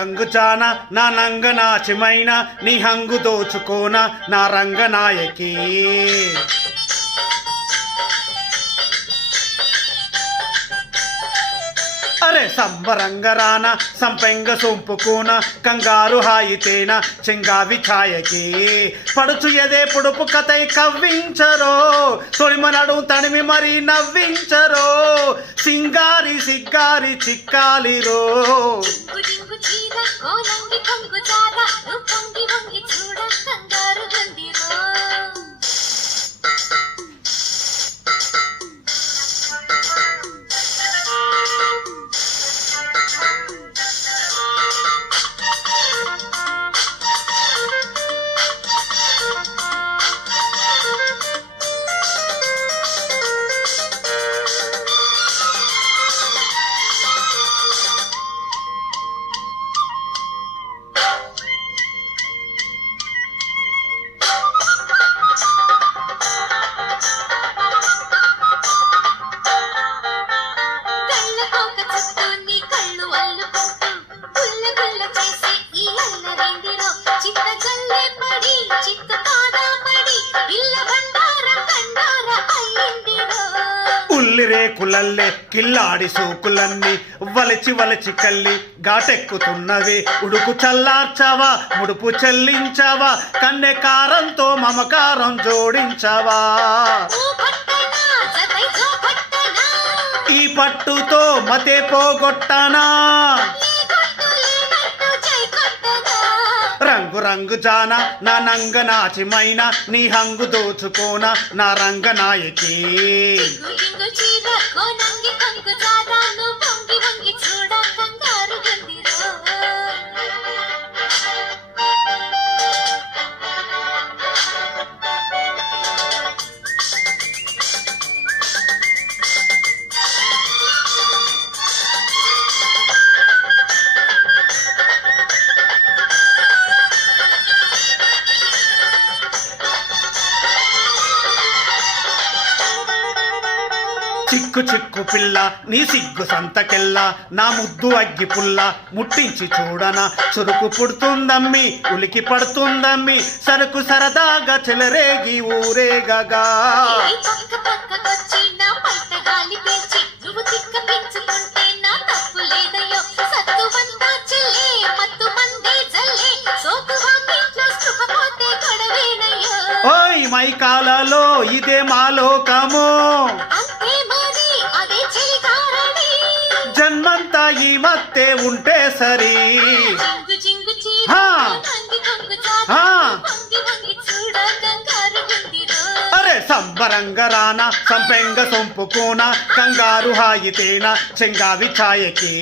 రంగు జాన నా నంగనాచిమైన నీ హంగు దోచుకోన నా రంగనాయకి. అరే సంబరంగరాన సంపెంగ సొంపుకోన కంగారు హాయితేన చెంగావి ఛాయకి. పడుచు ఎదే పొడుపు కథై కవ్వించరో తొడిమనడు తడిమి మరి నవ్వించరో సింగారి సిగ్గారి చిక్కాలిరో. రేకులల్లే కిల్లాడి సోకులన్నీ వలచి వలచి కల్లి ఘాటెక్కుతున్నవి. ఉడుకు చల్లార్చవా ముడుపు చెల్లించవా కన్నె కారంతో మమకారం జోడించవా. ఈ పట్టుతో మతే పోగొట్టనా రంగు రంగు జాన నా నంగనాచిమైన నీ హంగు దోచుకోన నా రంగనాయకి. చిక్కు చిక్కు పిల్ల నీ సిగ్గు సంతకెల్లా నా ముద్దు అగ్గి పుల్ల ముట్టించి చూడనా. చురుకు పుడుతుందమ్మి ఉలికి పడుతుందమ్మి సరుకు సరదాగా చెలరేగి ఊరేగగా. ఓయ్ మైకాలలో ఇదే మాలోకము జన్మంతా ఈ మత్తే ఉంటే సరి. అరే సంబరంగరాన సంపెంగ సొంపుకోన కంగారు హాయితేన చెంగావి ఛాయకి.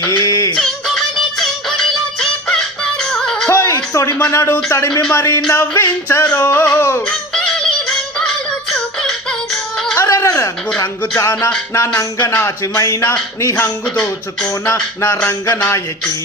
హోయ్ తొడిమనడు తడిమి మరి నవ్వించరో. రంగు రంగు జాన నా నంగనాచిమైన నీ హంగు దోచుకోన నా రంగనాయకి.